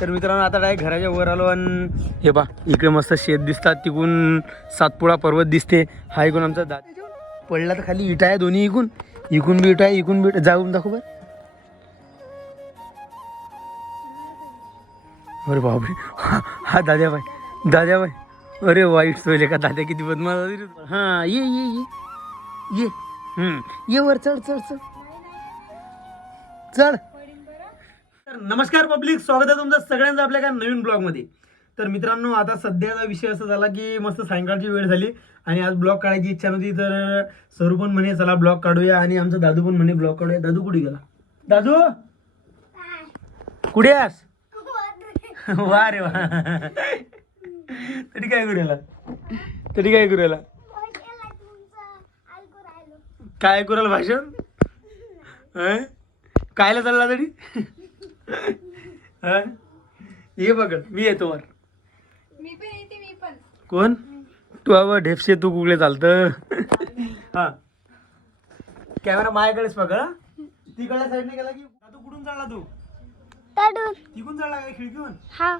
तर मित्रांनो आता डायरेक्ट घराच्या वर आलो आणि हे बा इकडे मस्त शेत दिसतात तिकून सातपुडा पर्वत दिसते. हा इकून आमचा दा पडला तर खाली इटा आहे दोन्ही इकून इकून बी इटा आहे इकून बी जाऊन दाखव बरं. अरे बापरे. हा हा दाद्याबाई दाद्याबाई अरे वाईट सोयले का दाद्या किती बदमाश आहे हा ये ये ये. ये. हम्म, ये वर चढ चढ चढ. चढ. नमस्कार पब्लिक स्वागत आहे तुमचं सगळ्यांचं आपल्या एका नवीन ब्लॉगमध्ये. तर मित्रांनो आता सध्याचा विषय असा झाला की मस्त सायंकाळची वेळ झाली आणि आज ब्लॉग काढायची इच्छा नव्हती तर सरू पण म्हणे चला ब्लॉग काढूया. आणि आमचा दादू पण म्हणे ब्लॉग काढूया. दादू कुठे गेला? दादू? कुठे आस वा रे वा. तरी काय करूया तरी काय करूया काय करूया भाषण? हं? कायला चालला तरी? ये बघ मी येतो वर. मी पण येते मी पण. कोण? तू अव ढेपशे तू कुठले चालतं. हा. कॅमेरा माझ्याकडेच पकड हा. तिकडल्या साईडने गेला की तू कुठून चालला तू? तडून. तिकून चालला काय खिडकीहून? हा.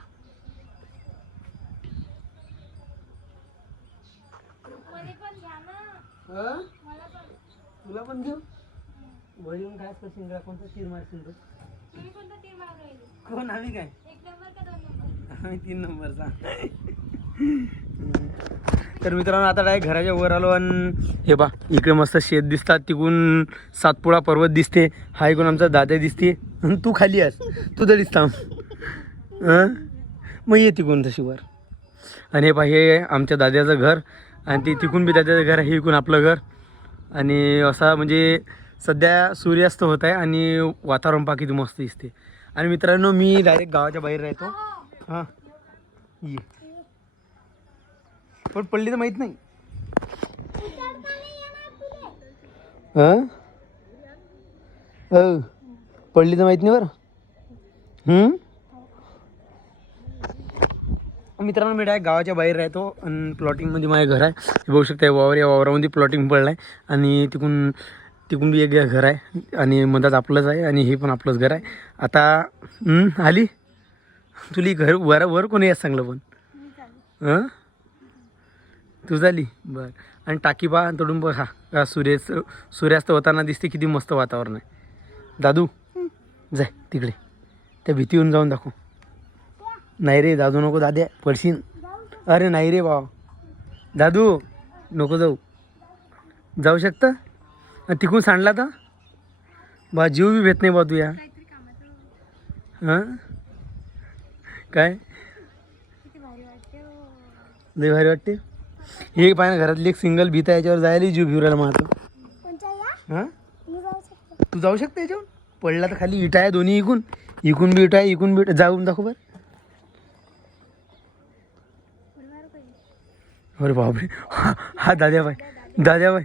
हं? तुला पण घेऊ वर येऊन काय करशील का? कोणता तीर मारशील तू? कोण? आम्ही काय? आम्ही तीन नंबरचा तर मित्रांनो आता डायरेक्ट घराच्या वर आलो आणि हे बा इकडे मस्त शेत दिसतात तिकून सातपुडा पर्वत दिसते हा इकडून आमचा दादा दिसते. आणि तू खाली आहेस तू तरी थांब हं? मग ये तिकून तशी वर. आणि हे पा हे आमच्या दाद्याचं घर आणि ते तिकून बी दाद्याचं घर आहे हे इकून आपलं घर. आणि असा म्हणजे सध्या सूर्यास्त होत आहे आणि वातावरण पा किती मस्त दिसते आणि मित्रांनो मी डायरेक्ट गावाच्या बाहेर राहतो. हां. ये. पण पडली तर माहीत नाही. हां? हो पडली तर माहीत नाही बरं. मित्रांनो मी डायरेक्ट गावाच्या बाहेर राहतो आणि प्लॉटिंगमध्ये माझे घर आहे. बघू शकता वावर या वावरामध्ये प्लॉटिंग पडलं आहे आणि तिकून तिकून बी एक घर आहे आणि मधात आपलंच आहे आणि हे पण आपलंच घर आहे. आता आली? तुली घर वर वर कोणी आहे चांगलं पण? हां? तू झाली? बरं. आणि टाकी पहा तोडून बघ. हा सूर्यास्त सूर्यास्त होताना दिसते किती मस्त वातावरण आहे. दादू जाय तिकडे. त्या भीतीहून जाऊन दाखव. नाही रे दादू नको दाद्या पडशीन अरे नाही रे भाव दादू नको जाऊ. जाऊ शकतं? तिकडून सांडला तर? बा जीव बी भेट नाही बा तू या हां? काय? लय भारी वाटते. हे पाय ना घरातली एक सिंगल भीत आहे याच्यावर जायला जीव घेऊ राहिला माझं. हां? तू जाऊ शकते याच्यावर? पडला तर खाली इटा आहे दोन्ही इकून. इकून बी इटा आहे इकून बी इटा. जाऊन दाखव बरं. अरे बापरे. हा हा दाद्याबाई दाद्याबाई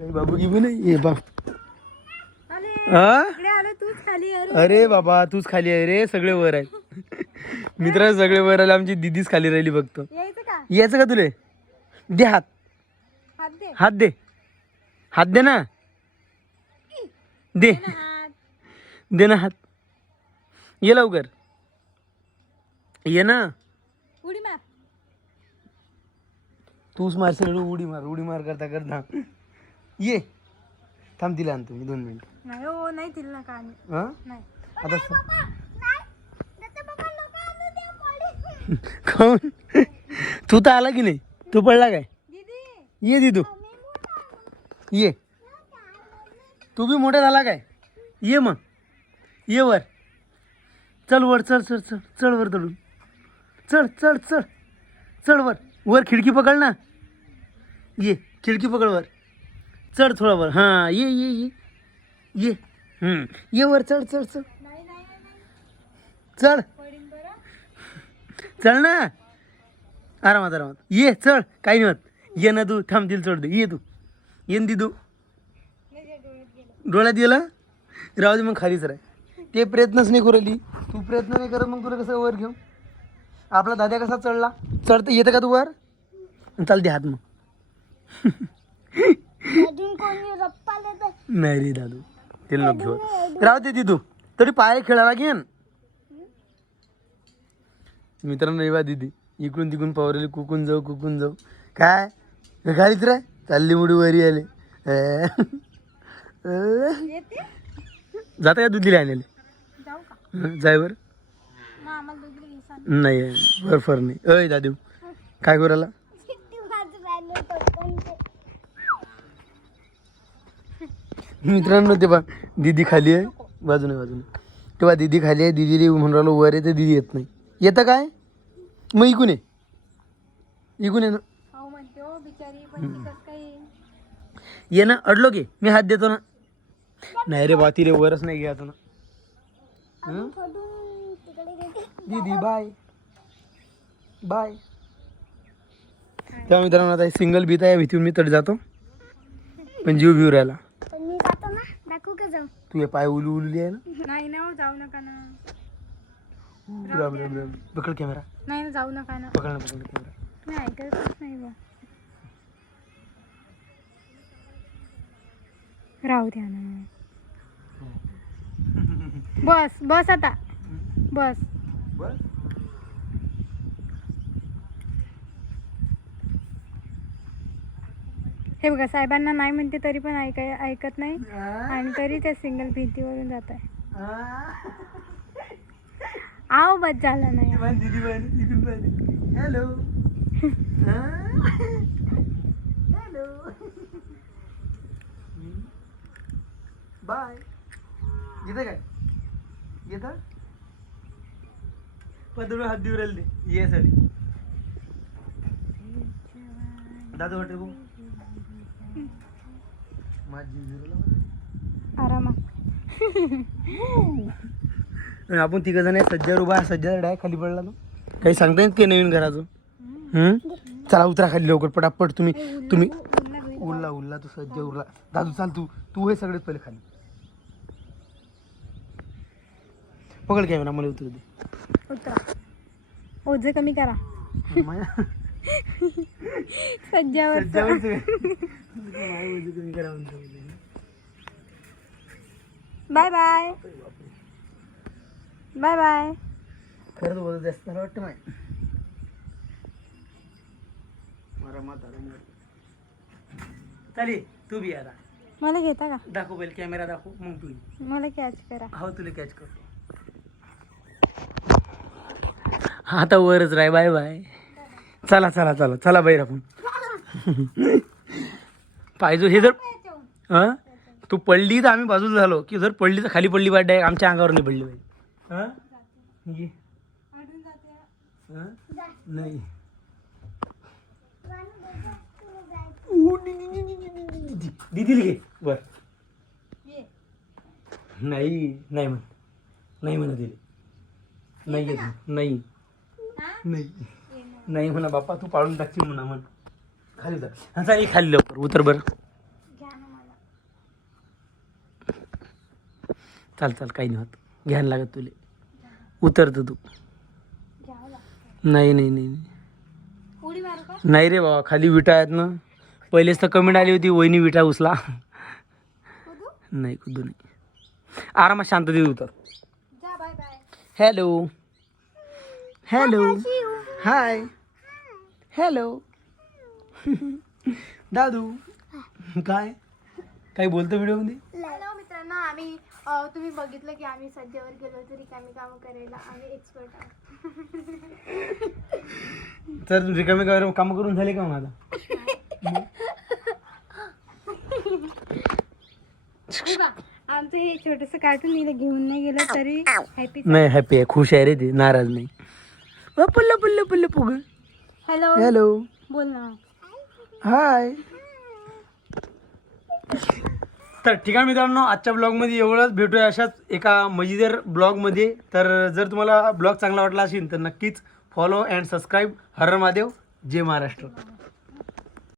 बाबू घेऊ नाही ये बा. हा आलो तूच खाली अरे बाबा तूच खाली आहे रे सगळे वर आहेत. मित्र सगळे वर आले आमची दिदीच खाली राहिली फक्त. यायचं का? का तुले? दे हात. हात दे. हात दे. ना. दे. दे ना हात. ये लवकर. ये ना. उडी मार. तूच मारशील उडी मार उडी मार करता करता. ये. थांब तिला आणतो मी दोन मिनिट. नाही हो नाही दिलं ना का आम्ही? हा? नाही. आता स- तू तर आला की नाही? तू पडला काय? दीदी. ये दिदू. ये. तू बी मोठा झाला काय? ये मग. ये वर. चल वर चल चल चल चढ वर चढून चढ चढ चढ चढ वर. वर खिडकी पकड ना. ये खिडकी पकड वर. चढ थोडा वर. हां ये ये ये. ये. हम्म. ये वर चढ चढ चढ. चढ. चढ चल ना. आरामात आरामात. ये चढ. काही नाही होत. ये ना तू थांब चढ दे. ये तू. ये ना तू डोळ्यात गेलं? राहू दे मग खालीच राह. ते प्रयत्नच नाही करली. तू प्रयत्न नाही करत मग तुला कसं वर घेऊ? आपला दाद्या कसा चढला? चढता येतं का तू वर? चालते हात मग. अजून कोणी रप्पा देत नाही रे दादू तिला नको घेऊ राहू दे दिदू तरी पाय खेळायला घेन. मित्रांनो येवा दिदी. इकडून तिकडून पावरेली कुकून जाऊ कुकून जाऊ. काय? घालीत रे. चालली मुडी वरी आले. जाता का दूध दिले आणलेले जाऊ का? जाय बर. नाही बरोबर नाही. अय दादू काय करू राहिला मित्रांनो ते बा दीदी खाली आहे. बाजूने बाजूने. तेव्हा दीदी खाली आहे. दीदी म्हणून राहिलो वर येते दीदी येत नाही. येतं काय? मग इकून ये. इकून ये ना. हो? ये ना अडलो की. मी हात देतो ना. नाही रे बा तिरे वरच नाही घ्यायचं ना? दीदी बाय. बाय. तेव्हा मित्रांनो आता सिंगल भीत आहे भीतीहून मी तड जातो. पण जीव भिव राहिला दाखवू का जाऊ. तू हे पाय उलू उलली आहे ना? नाही ना हो, जाऊ नका ना. राम राम राम. पकड कॅमेरा नाही ना जाऊ नका ना. पकड ना पकड कॅमेरा मी ऐकतच नाही बा राहू द्या ना. बस बस आता. बस. बस? हे बघा साहेबांना नाही म्हणते तरी पण ऐकाय ऐकत नाही. आणि तरी त्या सिंगल भिंतीवरून जात आहे. आव बस झालं नाही. दीदी हॅलो हॅलो बाय येतं काय? येतं? तुम्ही हात देऊ राहिले ते. ये साठी दादा माझी झिरोला आरामात. आपण तिघ जण सज्जावर उभा सज्जा डाय खाली पडला तो. काही सांगता येत की नवीन घराचं? हम्म? चला उतरा खाली लवकर पटापट. तुम्ही तुम्ही उरला उरला तू सज्जा उरला. दादू चाल तू. तू हे सगळ्यात पहिले खाली. पकड कॅमेरा मला उतरू दे. उतरा. ओझं कमी करा. माया- सज्जावर बाय बाय. Bye bye. खरंच बोलत जास्त वाटतं माय. मारा मोर. चालेल तू बी आता. मला घेता का? दाखव पहिले कॅमेरा दाखव मग तू. मला कॅच करा. हो तुला कॅच करतो. आता वरच राय बाय बाय. चला चला चला चला बाहेर आपण. पाहिजे हे जर हां? तू पडली तर आम्ही बाजूला झालो. की जर पडली तर खाली पडली पाहिजे डायरेक्ट आमच्या अंगावर नाही पडली पाहिजे हां? ये नाही. घे. बर नाही नाही म्हण. नाही म्हणा दिली नाही नाही. नाही. म्हणा बाप्पा तू पाळून टाकशील म्हणा म्हण. खाली उतर. हा चालेल खाली लवकर. उतर बरं. चाल चाल काही नाही होत. घ्यायला लागत तुले. उतरतो तू नाही नाही नाही नाही. उडी मारू का? नाही रे बाबा खाली विटा आहेत ना. पहिलेच तर कमेंट आली होती वहिनी विटा उचला. नाही कुदू नाही. आरामात उतर. जा bye bye. Hello. Hello. Hi. Hello. दादू काय? काय बोलतो व्हिडिओमध्ये? हॅलो मित्रांनो आम्ही अ, तुम्ही बघितलं की आम्ही सज्जावर गेलो तरी आम्ही काम करायला. आम्ही एक्सपर्ट आहोत. तर रिकामे काय कामं करून झाले का मग आता? आमचं हे छोटस कार्टून हिला घेऊन नाही गेलं तरी हॅपी नाही हॅपी आहे. खुश आहे रे ते. नाराज नाही. अ, पल्ल पल्ल पल्ल पुग. हॅलो हॅलो बोल ना. हाय. तर ठीक आहे मित्रांनो आजच्या ब्लॉगमध्ये एवढंच. भेटूया अशाच एका मजेदार ब्लॉगमध्ये तर जर तुम्हाला ब्लॉग चांगला वाटला असेल तर नक्कीच follow and subscribe Har Mahadev. Jai Maharashtra.